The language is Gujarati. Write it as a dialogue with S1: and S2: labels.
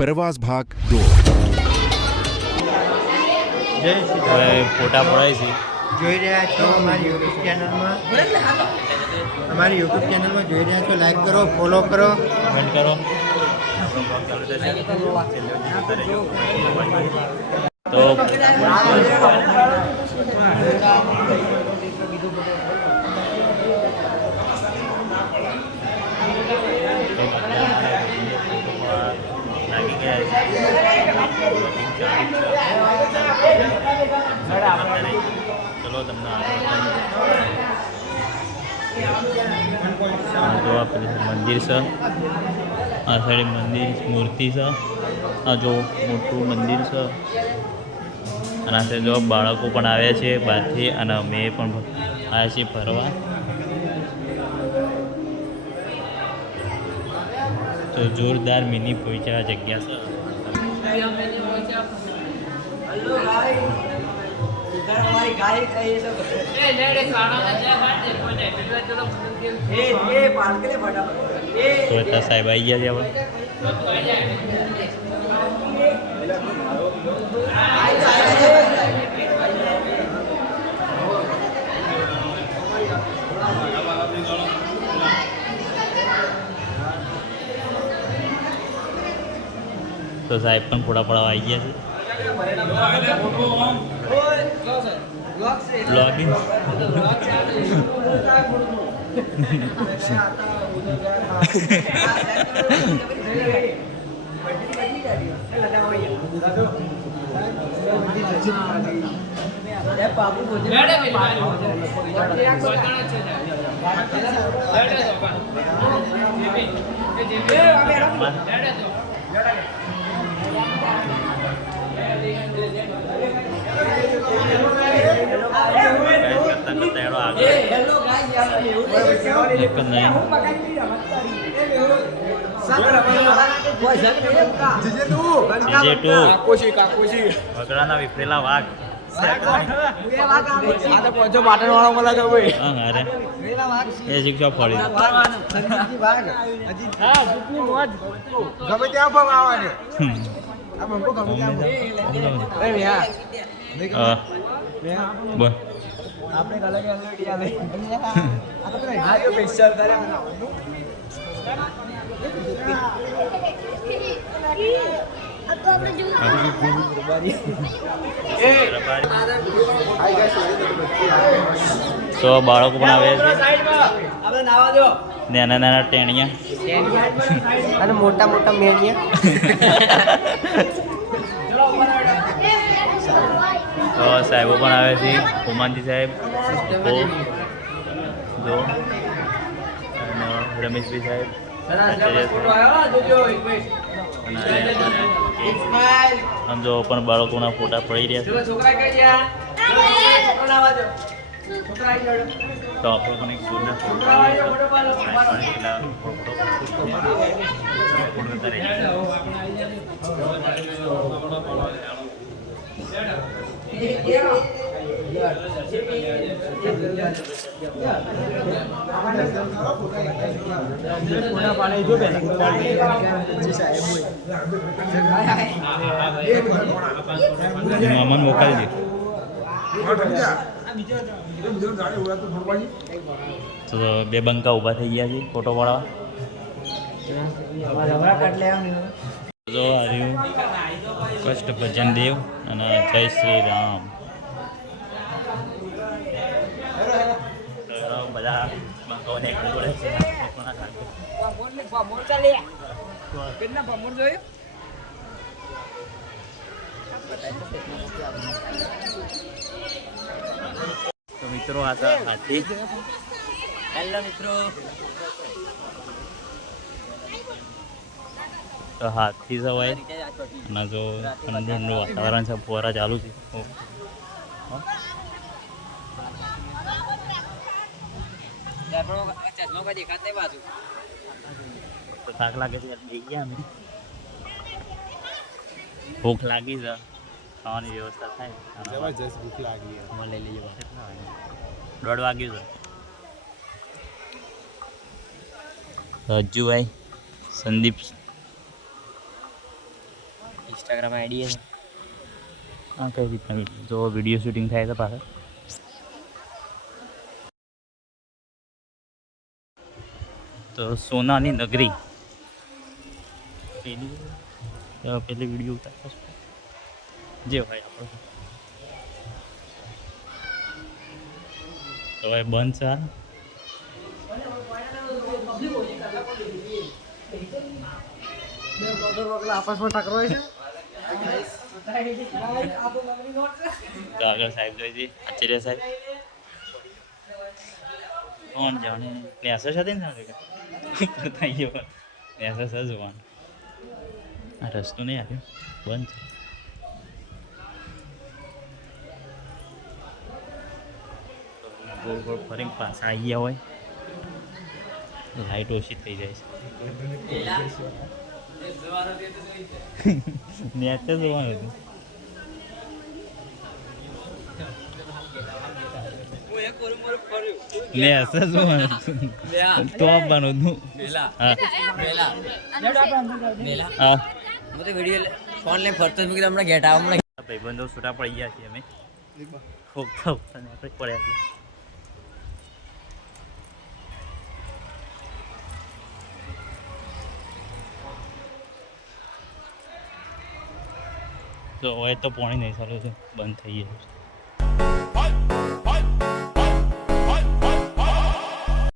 S1: પ્રવાસ ભાગ દો.
S2: ફોટા પડાય છે.
S3: જોઈ રહ્યા છો અમારી યુટ્યુબ ચેનલમાં અમારી યુટ્યુબ ચેનલમાં જોઈ રહ્યા છો. લાઈક કરો ફોલો કરો.
S2: કમેન્ટ કરો. તો ચલો, તમને મંદિર છે. આ સાઈડ મંદિર મૂર્તિ છે. આ જો મોટું મંદિર છે. અને આ સાઈડ જો બાળકો પણ આવ્યા છે બહારથી અને અમે પણ આવ્યા છીએ ફરવા. તો જોરદાર મિની પોઈચા જગ્યા છે.
S4: हेलो गाय इधर हमारी गाय का ये सब ए नेड़े खाना ना जा बात देखो ने पहले तो लोग ए ए पाल के ले बड़ा ए
S2: तो साहब आई गया जावा तो आ
S4: जाए।
S2: તો સાહેબ પણ ફોટા પડાવવા આવી ગયા છે બ્લોગિંગ કરતા કરતા એનો આગળ એક જ નહીં
S5: જે ટુ
S2: વાઘ હા અરે એ શિક્ષા ફળી
S5: ગમે ત્યાં પણ આવવાની.
S2: બોલ.
S4: આપણે અલગ અલગ આ સ્પેશિયલ
S2: તો બાળકો પણ આવે છે. નાના નાના ટેણિયા.
S3: અને મોટા મોટા મેણિયા.
S2: તો સાહેબો પણ આવે છે. ઉમાનજી સાહેબ જો અને રમેશભાઈ સાહેબ. અને આમ જો પણ બાળકોના ફોટા પડી રહ્યા છે. તો આપણો પણ એક ફોટો આવી ગયો છે. સાહેબ પણ એટલા ફોટો ફોટો ઉતારી રહ્યા છે. મામાને મોકલજે તો બે બંકા ઊભા થઈ ગયા છે ફોટો પાડવા જો આવ્યું કષ્ટ ભજન દેવ અને જય શ્રી રામ. બધા બંકાઓને. તો મિત્રો આ હાથી
S4: હેલો મિત્રો.
S2: તો હાથી સવાય
S4: અને
S2: જો ઠંડીનું વાતાવરણ છે ફુવારા ચાલુ છે. થાક લાગે છે જઈ ગયા અમે. ભૂખ લાગી છે. ખાવાની વ્યવસ્થા થાય. જબરજસ્ત
S5: ભૂખ લાગી
S4: અમે લઈ લઈએ
S2: કેટલા દોઢ વાગ્યું છે. હજુભાઈ સંદીપ
S4: ઇન્સ્ટાગ્રામ આઈડી છે.
S2: આ કઈ રીતના તો જો વીડિયો શૂટિંગ થાય છે પાછળ તો સોનાની નગરી. પેલી પેલી વીડિયો ઉતારતા જે ભાઈ આપણો. તો હવે બંધ છે
S4: આપસમાં ટકરાય છે.
S2: આગળ સાહેબ, જોઈ છે આચાર્ય સાહેબ. કોણ જાણે નેસો સાથે ને જોવાનું. આ રસ્તો નહીં આવ્યો બંધ છે. ગોળ ગોળ ફરીને પાછા આવી ગયા હોય. લાઈટ ઓછી થઈ જાય
S5: છે.
S2: નેચ જ જોવાનું હતું. લે હશે જોવાનું હતું. તો આપવાનું હતું. હા. હા.
S4: હું તો વીડિયો ફોન લઈને ફરતો મૂકી હમણાં ગેટ આવો હમણાં
S2: ભાઈબંધો છૂટા પડી ગયા છીએ અમે. હોકતા ને આપણે પડ્યા છીએ તો હવે તો પાણી નહીં ચાલુ છે. બંધ થઈ ગયું છે.